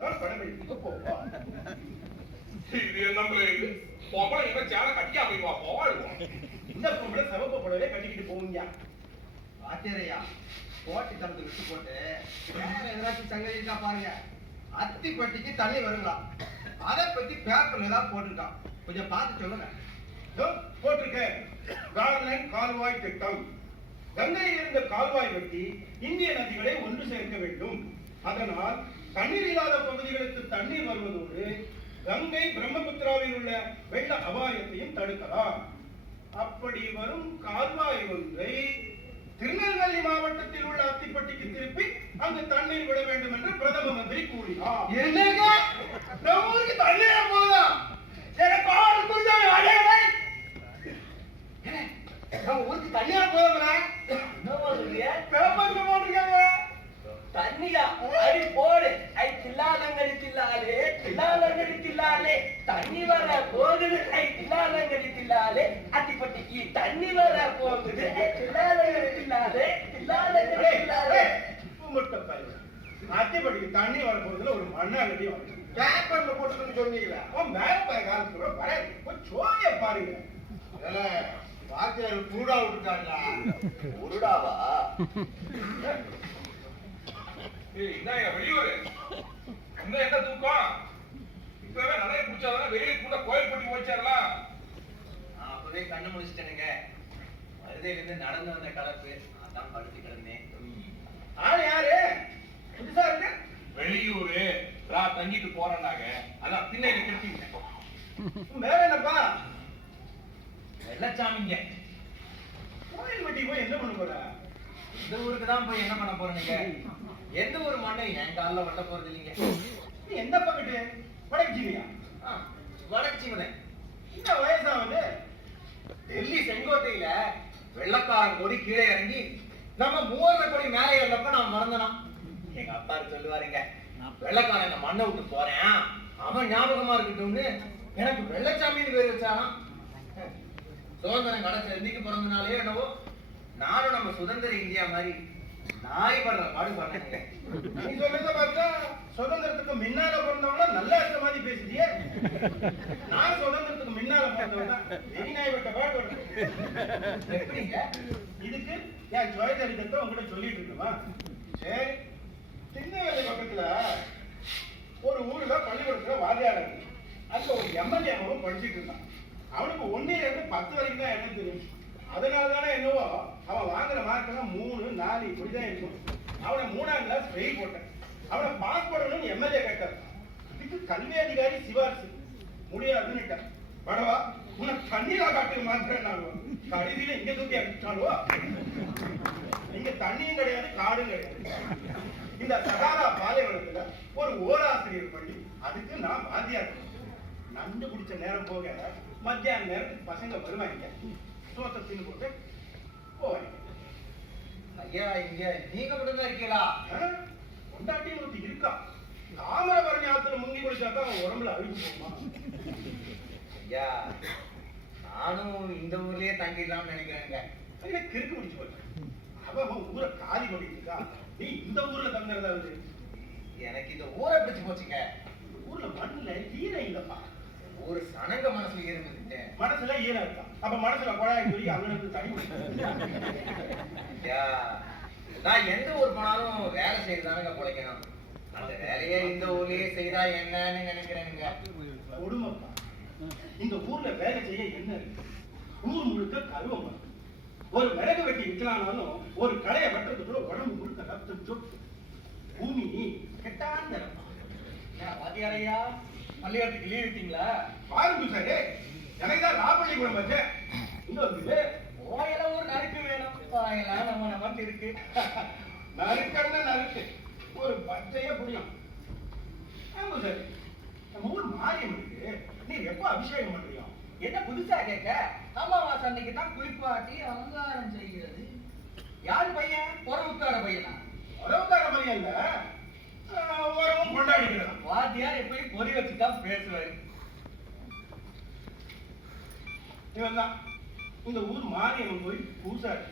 படம் எடுத்துட்டு போவோம். இது நம்மளே பொம்பளை இவன் சேலை கட்டியா போய்வா போவாடுவோம். இந்த பொம்பளை சிவப்பு புடவை கட்டிக்கிட்டு போவீங்க. ஆச்சரியா போட்டி தரத்தை விட்டு போட்டு வேற ஏதாச்சும் சங்கதி இருக்கா பாருங்க. அத்திப்பட்டிக்கு தண்ணி வருங்களா, அதை பத்தி பேப்பர்ல தான் போட்டிருக்கான். கொஞ்சம் பார்த்து சொல்லுங்க. போட்டிருக்கேன், கார்லண்ட் கால்வாய் திட்டம். கங்கையில் இருந்த கால்வாய் வெட்டி இந்திய நதிகளை ஒன்று சேர்க்க வேண்டும். அதனால் தண்ணீர் இல்லாத பகுதிகளுக்கு தண்ணீர் வருவதோடு கங்கை பிரம்மபுத்திராவில் உள்ள வெள்ள அபாயத்தையும் தடுக்கலாம். அப்படி வரும் கால்வாய் ஒன்றை திருநெல்வேலி மாவட்டத்தில் உள்ள அத்திப்பட்டிக்கு திருப்பி அங்கு தண்ணீர் விட வேண்டும் என்று பிரதம மந்திரி கூறினார். என்னங்க ஊருக்கு தண்ணீர் போதும், எனக்கு ஆறு குடிச்சாங்க அடையலை. ஊருக்கு தண்ணீர் போதும். என்ன சொல்றீங்க? பேப்பர்ல போட்டிருக்காங்க. தண்ணியா அடி போடு. ஐ தில்லாலங்கடி தில்லாலே தில்லாலங்கடி தில்லாலே தண்ணி வர போகுது. ஐ தில்லாலங்கடி தில்லாலே அத்திப்பட்டிக்கு தண்ணி வர போகுது. ஐ தில்லாலங்கடி தில்லாலே தில்லாலங்கடி தில்லாலே. அத்திப்பட்டிக்கு தண்ணி வர போறதுல ஒரு மண்ணாங்கட்டி வரும். பேப்பர்ல போட்டுன்னு சொன்னீங்களா? மேல காலத்துல வர சோழிய பாருங்க. வாத்தியார் குருடா விட்டுட்டாங்களா? குருடாவா? வெளியூரு என்ன தூக்கம்? இப்பவே நிறைய குடிச்சாதான் வெயிலுக்கு கூட கோயில் பட்டி போச்சாரலாம். அப்பவே கண்ணு முடிச்சிட்டேனுங்க. மருதையில இருந்து நடந்து வந்த கலப்பு அதான் படுத்து கிடந்தேன். ஆளு யாரு? புதுசா இருக்கு. வெளியூரு தங்கிட்டு போறேன்னாங்க, அதான் திண்ணையில கட்டிட்டேன். வேற என்னப்பா? வெள்ளச்சாமிங்க. கோயில் பட்டி போய் என்ன பண்ண போற? இந்த ஊருக்கு தான் போய் என்ன பண்ண போறீங்க? எந்த ஒரு மண்ணை என் காலில் வட்ட போறது இல்லைங்க. எந்த பக்கத்து? வடக்குச்சியா? வடக்குச்சிமதன். இந்த வயசாவது டெல்லி செங்கோட்டையில வெள்ளக்காரன் கொடி கீழே இறங்கி நம்ம மூவர்ல கொடி மேலே ஏறப்ப நான் மறந்தனா. எங்க அப்பா சொல்லுவாருங்க, வெள்ளக்காரன் இந்த மண்ணை விட்டு போறேன், அவன் ஞாபகமா இருக்கட்டும்னு எனக்கு வெள்ளச்சாமின்னு பேர் வச்சானா. சுதந்திரம் கிடைச்ச இன்னைக்கு பிறந்தனாலே என்னவோ நானும் நம்ம சுதந்திர இந்தியா மாதிரி நாய் படுற பாடு பண்ணேங்க. நீ சொல்றத பார்த்தா சுதந்திரத்துக்கு முன்னால பிறந்தவங்க நல்லா இருக்க மாதிரி பேசுதியே. நான் சுதந்திரத்துக்கு முன்னால பிறந்தவங்க வெறி நாய் விட்ட பாடு எப்படிங்க? இதுக்கு என் சுயசரிதத்தை உங்ககிட்ட சொல்லிட்டு இருக்கணுமா? சரி, திருநெல்வேலி பக்கத்துல ஒரு ஊர்ல பள்ளிக்கூடத்துல வாத்தியார் இருக்கு. அங்க ஒரு எம்எல்ஏவும் படிச்சுட்டு இருந்தான். அவனுக்கு 1 இருந்து 10 வரைக்கும் தான் என்ன தெரியும். அதனாலதானே என்னவோ அவன் வாங்குற மார்க் எல்லாம் 3, 4 இப்படிதான் இருக்கும். அவனை 3ஆம் கிளாஸ் ஃபெயில் போட்டேன். அவனை பாஸ் பண்ணணும்னு எம்எல்ஏ கேட்டார். இதுக்கு கல்வி அதிகாரி சிபாரிசு முடியாதுன்னு படவா உனக்கு தண்ணீரா காட்டு மாத்திரம் நாளும் கடைசியில இங்க தூக்கி அடிச்சாலுவா. இங்க தண்ணியும் கிடையாது, காடும் கிடையாது. இந்த சகாரா பாலைவனத்துல ஒரு ஓராசிரியர் பள்ளி, அதுக்கு நான் வாத்தியார். நண்டு குடிச்ச நேரம் போக மத்தியான நேரத்துக்கு பசங்க வருவாங்க, சோத்தத்தின்னு போட்டு போவாங்க. ஐயா, இங்க நீங்க மட்டும் தான் இருக்கீங்களா? கொண்டாட்டியும் ஒருத்தி இருக்கா. தாமிரபரணி ஆத்துல முங்கி குடிச்சாதான் அவன் உடம்புல அழுக்கு போகுமா? ஐயா, நானும் இந்த ஊர்லயே தங்கிடலாம்னு நினைக்கிறேங்க. கிறுக்கு முடிச்சு போட்டேன். அவன் ஊரை காலி பண்ணிட்டு இருக்கா, நீ இந்த ஊர்ல தங்குறதாவது? எனக்கு இந்த ஊரை பிடிச்சு போச்சுங்க. ஊர்ல மண்ணுல ஈரம் இல்லப்பா. ஒரு சனங்க மனசுல இருந்துட்டு மனசுல ஈரம் இருக்கா, அப்ப மனசுல குழாய் சொல்லி அங்க இருந்து தண்ணி. நான் எந்த ஊர் போனாலும் வேலை செய்யறதானுங்க பிழைக்கணும். அந்த வேலையை இந்த ஊர்லயே செய்தா என்னன்னு நினைக்கிறேனுங்க. கொடுமைப்பா, இந்த ஊர்ல வேலை செய்ய என்ன இருக்கு? ஊர் முழுக்க கருவம். ஒரு விறகு வெட்டி விற்கலாம்னாலும் ஒரு கடையை வெட்டுறதுக்குள்ள உடம்பு முழுக்க ரத்தம் சொட்டு. பூமி கெட்டாந்த வாத்தியாரையா, பள்ளிக்கூடத்துக்கு லீவ் விட்டீங்களா? பாருங்க சார், எனக்கு தான் லாபள்ளிக்கூடம் வச்சு இங்க வந்து ஓயெல்லாம் ஒரு நறுக்கு வேணும். வாயெல்லாம் நம்ம நமக்கு இருக்கு. நறுக்கன்னா நறுக்கு, ஒரு பச்சையா புரியும். ஆமா சார், நம்ம ஊர் மாரியம் இருக்கு, நீ எப்ப அபிஷேகம் பண்றியோ? என்ன புதுசா கேட்க? அமாவாசை அன்னைக்கு தான் குளிப்பாட்டி அலங்காரம் செய்கிறது. யாரு பையன்? உறவுக்கார பையனா? உறவுக்கார பையன் இல்ல, உறவும் கொண்டாடிக்கிறான். வாத்தியார் எப்பயும் பொறி வச்சுதான் பேசுவாரு. இவன் தான் இந்த ஊர் மாரியம்மன் கோயில் பூசாரி.